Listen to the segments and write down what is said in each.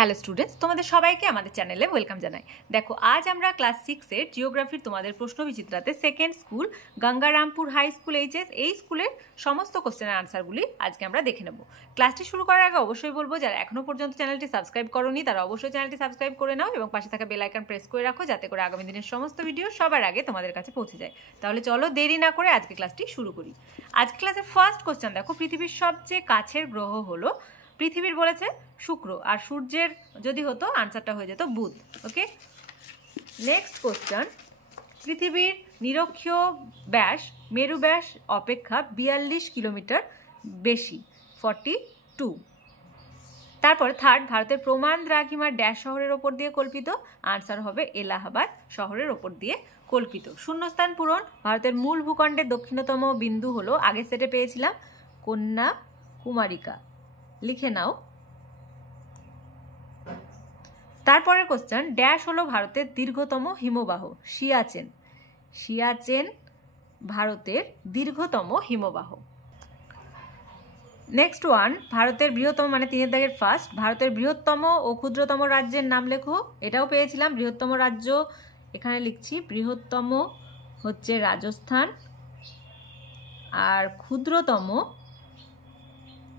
Hello students, তোমাদের সবাইকে আমাদের চ্যানেলে ওয়েলকাম জানাই। দেখো, আজ আমরা ক্লাস 6-এর জিওগ্রাফির তোমাদের প্রশ্ন বিচিত্রাতে second school Gangarampur high school HS এই স্কুলের সমস্ত কোশ্চেনের আনসারগুলি আজকে আমরা দেখে নেব। ক্লাসটি শুরু করার আগে অবশ্যই বলবো, যারা এখনো পর্যন্ত চ্যানেলটি সাবস্ক্রাইব করোনি তারা অবশ্যই চ্যানেলটি সাবস্ক্রাইব করে নাও এবং পাশে থাকা বেল আইকন প্রেস করে রাখো, যাতে করে আগামী দিনের সমস্ত ভিডিও সবার আগে তোমাদের কাছে পৌঁছে যায়। তাহলে চলো দেরি না করে আজকে ক্লাসটি শুরু করি। আজকে ক্লাসের ফার্স্ট কোশ্চেন দেখো, পৃথিবীর সবচেয়ে কাছের গ্রহ হলো, পৃথিবীর বলেছে শুক্র, আর সূর্যের যদি হতো আনসারটা হয়ে যেত বুধ। ওকে, নেক্সট কোশ্চেন, পৃথিবীর নিরক্ষীয় ব্যাস মেরু ব্যাস অপেক্ষা 42 কিলোমিটার বেশি, 42। তারপরে থার্ড, ভারতের প্রমাণ দ্রাঘিমা ড্যাশ শহরের ওপর দিয়ে কল্পিত, আনসার হবে এলাহাবাদ শহরের ওপর দিয়ে কল্পিত। শূন্যস্থান পূরণ, ভারতের মূল ভূখণ্ডের দক্ষিণতম বিন্দু হলো, আগের সেটে পেয়েছিলাম কন্যাকুমারিকা, লিখে নাও। তারপরের কোশ্চেন, ড্যাশ হলো ভারতের দীর্ঘতম হিমবাহ, সিয়াচেন। সিয়াচেন ভারতের দীর্ঘতম হিমবাহ। নেক্সট ওয়ান, ভারতের বৃহত্তম, মানে 3-এর দাগের ফার্স্ট, ভারতের বৃহত্তম ও ক্ষুদ্রতম রাজ্যের নাম লেখো। এটাও পেয়েছিলাম। বৃহত্তম রাজ্য এখানে লিখছি, বৃহত্তম হচ্ছে রাজস্থান, আর ক্ষুদ্রতম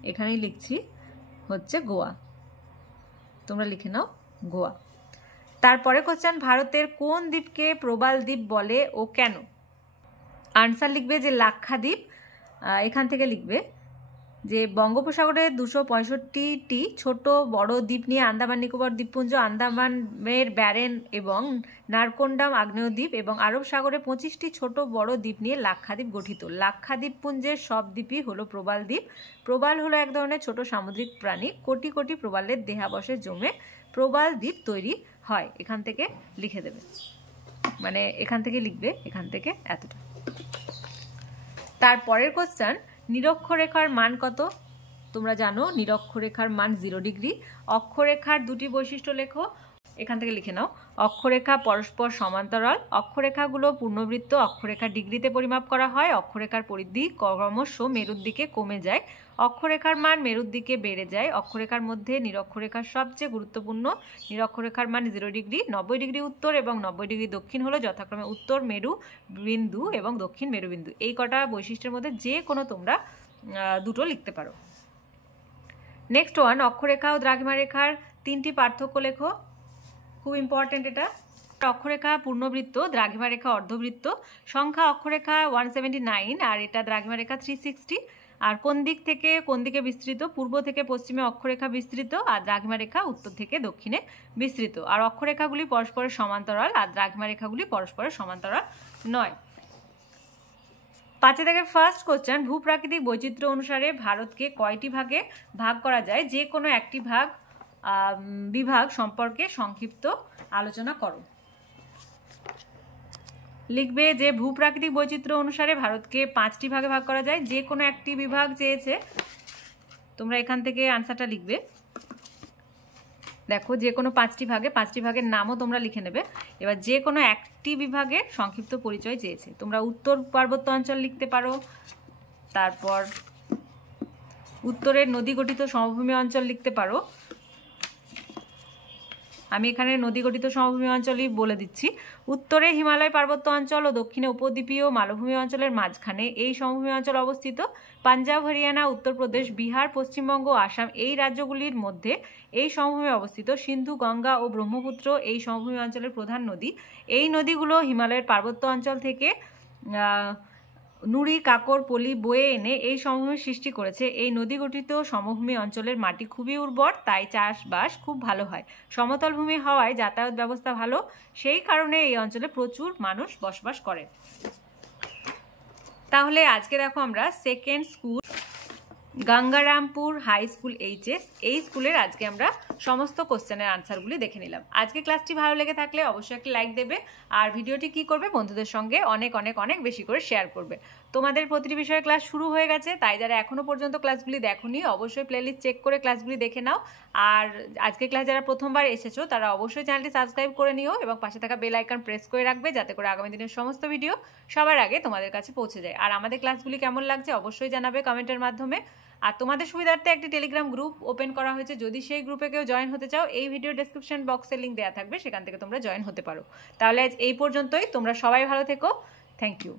এখানেই লিখছি হচ্ছে গোয়া। তোমরা লিখে নাও গোয়া। তারপরে কোশ্চেন, ভারতের কোন দ্বীপকে প্রবাল দ্বীপ বলে ও কেন? আনসার লিখবে যে লাক্ষাদ্বীপ। এখান থেকে লিখবে যে বঙ্গোপসাগরে 265টি ছোট বড় দ্বীপ নিয়ে আন্দামান নিকোবর দ্বীপপুঞ্জ, আন্দামানের ব্যারেন এবং নারকোন্ডাম আগ্নেয়দ্বীপ এবং আরব সাগরে 25টি ছোট বড় দ্বীপ নিয়ে লাক্ষাদ্বীপ গঠিত। লাক্ষাদ্বীপপুঞ্জের সব দ্বীপই হলো প্রবাল দ্বীপ। প্রবাল হলো এক ধরনের ছোট সামুদ্রিক প্রাণী। কোটি কোটি প্রবালের দেহাবশেষ জমে প্রবাল দ্বীপ তৈরি হয়। এখান থেকে লিখে দেবে, মানে এখান থেকে লিখবে, এখান থেকে এতটা। তারপরের কোশ্চেন, নিরক্ষরেখার মান কত? তোমরা জানো নিরক্ষরেখার মান 0 ডিগ্রি। অক্ষরেখার দুটি বৈশিষ্ট্য লেখো, এখান থেকে লিখে নাও। অক্ষরেখা পরস্পর সমান্তরাল, অক্ষরেখাগুলো পূর্ণবৃত্ত, অক্ষরেখা ডিগ্রিতে পরিমাপ করা হয়, অক্ষরেখার পরিধি ক্রমশ মেরুর দিকে কমে যায়, অক্ষরেখার মান মেরুর দিকে বেড়ে যায়। অক্ষরেখার মধ্যে নিরক্ষরেখার সবচেয়ে গুরুত্বপূর্ণ, নিরক্ষরেখার মান 0 ডিগ্রি, 90 ডিগ্রি উত্তর এবং 90 ডিগ্রি দক্ষিণ হলো যথাক্রমে উত্তর মেরু বিন্দু এবং দক্ষিণ মেরু বিন্দু। এই কটা বৈশিষ্ট্যের মধ্যে যে কোনো তোমরা দুটো লিখতে পারো। নেক্সট ওয়ান, অক্ষরেখা ও দ্রাঘিমা রেখার 3টি পার্থক্য লেখো। খুব ইম্পর্টেন্ট এটা। অক্ষরেখা পূর্ণবৃত্ত, দ্রাঘিমা রেখা অর্ধবৃত্ত। সংখ্যা অক্ষরেখা 179 আর এটা দ্রাঘিমা রেখা 360। আর কোন দিক থেকে কোন দিকে বিস্তৃত? পূর্ব থেকে পশ্চিমে অক্ষরেখা বিস্তৃত আর দ্রাঘিমা রেখা উত্তর থেকে দক্ষিণে বিস্তৃত। আর অক্ষরেখাগুলি পরস্পরের সমান্তরাল আর দ্রাঘিমা রেখাগুলি পরস্পরের সমান্তরাল নয়। 5-এর দাগের ফার্স্ট কোশ্চেন, ভূপ্রাকৃতিক বৈচিত্র্য অনুসারে ভারতকে কয়টি ভাগে ভাগ করা যায়? যে কোনো একটি বিভাগ সম্পর্কে সংক্ষিপ্ত আলোচনা করো। লিখবে যে ভূপ্রাকৃতিক বৈচিত্র্য অনুসারে ভারতকে 5টি ভাগে ভাগ করা যায়। যে কোনো একটি বিভাগ চেয়েছে, তোমরা এখান থেকে আনসারটা লিখবে। দেখো, যে কোনো 5টি ভাগের নামও তোমরা লিখে নেবে। এবার যে কোনো একটি বিভাগের সংক্ষিপ্ত পরিচয় চেয়েছে। তোমরা উত্তর পার্বত্য অঞ্চল লিখতে পারো, তারপর উত্তরের নদী গঠিত সমভূমি অঞ্চল লিখতে পারো। আমি এখানে নদী গঠিত সমভূমি অঞ্চলই বলে দিচ্ছি। উত্তরে হিমালয় পার্বত্য অঞ্চল ও দক্ষিণে উপদ্বীপীয় মালভূমি অঞ্চলের মাঝখানে এই সমভূমি অঞ্চল অবস্থিত। পাঞ্জাব, হরিয়ানা, উত্তরপ্রদেশ, বিহার, পশ্চিমবঙ্গ, আসাম এই রাজ্যগুলির মধ্যে এই সমভূমি অবস্থিত। সিন্ধু, গঙ্গা ও ব্রহ্মপুত্র এই সমভূমি অঞ্চলের প্রধান নদী। এই নদীগুলো হিমালয়ের পার্বত্য অঞ্চল থেকে নুড়ি, কাকড়, পলি বয়ে এনে এই সমভূমির সৃষ্টি করেছে। এই নদী গঠিত সমভূমি অঞ্চলের মাটি খুবই উর্বর, তাই চাষবাস খুব ভালো হয়। সমতল ভূমি হওয়ায় যাতায়াত ব্যবস্থা ভালো, সেই কারণে এই অঞ্চলে প্রচুর মানুষ বসবাস করে। তাহলে আজকে দেখো, আমরা second school Gangarampur high school HS এই স্কুলের আজকে আমরা সমস্ত কোশ্চেনের আনসারগুলি দেখে নিলাম। আজকে ক্লাসটি ভালো লেগে থাকলে অবশ্যই একটি লাইক দেবে, আর ভিডিওটি কি করবে, বন্ধুদের সঙ্গে অনেক অনেক অনেক বেশি করে শেয়ার করবে। তোমাদের প্রতিটি বিষয়ে ক্লাস শুরু হয়ে গেছে, তাই যারা এখনো পর্যন্ত ক্লাসগুলি দেখোনি অবশ্যই প্লেলিস্ট চেক করে ক্লাসগুলি দেখে নাও। আর আজকে ক্লাস যারা প্রথমবার এসেছো তারা অবশ্যই চ্যানেলটি সাবস্ক্রাইব করে নিও এবং পাশে থাকা বেল আইকন প্রেস করে রাখবে, যাতে করে আগামী দিনের সমস্ত ভিডিও সবার আগে তোমাদের কাছে পৌঁছে যায়। আর আমাদের ক্লাসগুলি কেমন লাগছে অবশ্যই জানাবে কমেন্টের মাধ্যমে। আর তোমাদের সুবিধার্থে একটি টেলিগ্রাম গ্রুপ ওপেন করা হয়েছে, যদি সেই গ্রুপে কেউ জয়েন হতে চাও এই ভিডিও ডেসক্রিপশন বক্সে লিঙ্ক দেওয়া থাকবে, সেখান থেকে তোমরা জয়েন হতে পারো। তাহলে আজ এই পর্যন্তই, তোমরা সবাই ভালো থেকো, থ্যাংক ইউ।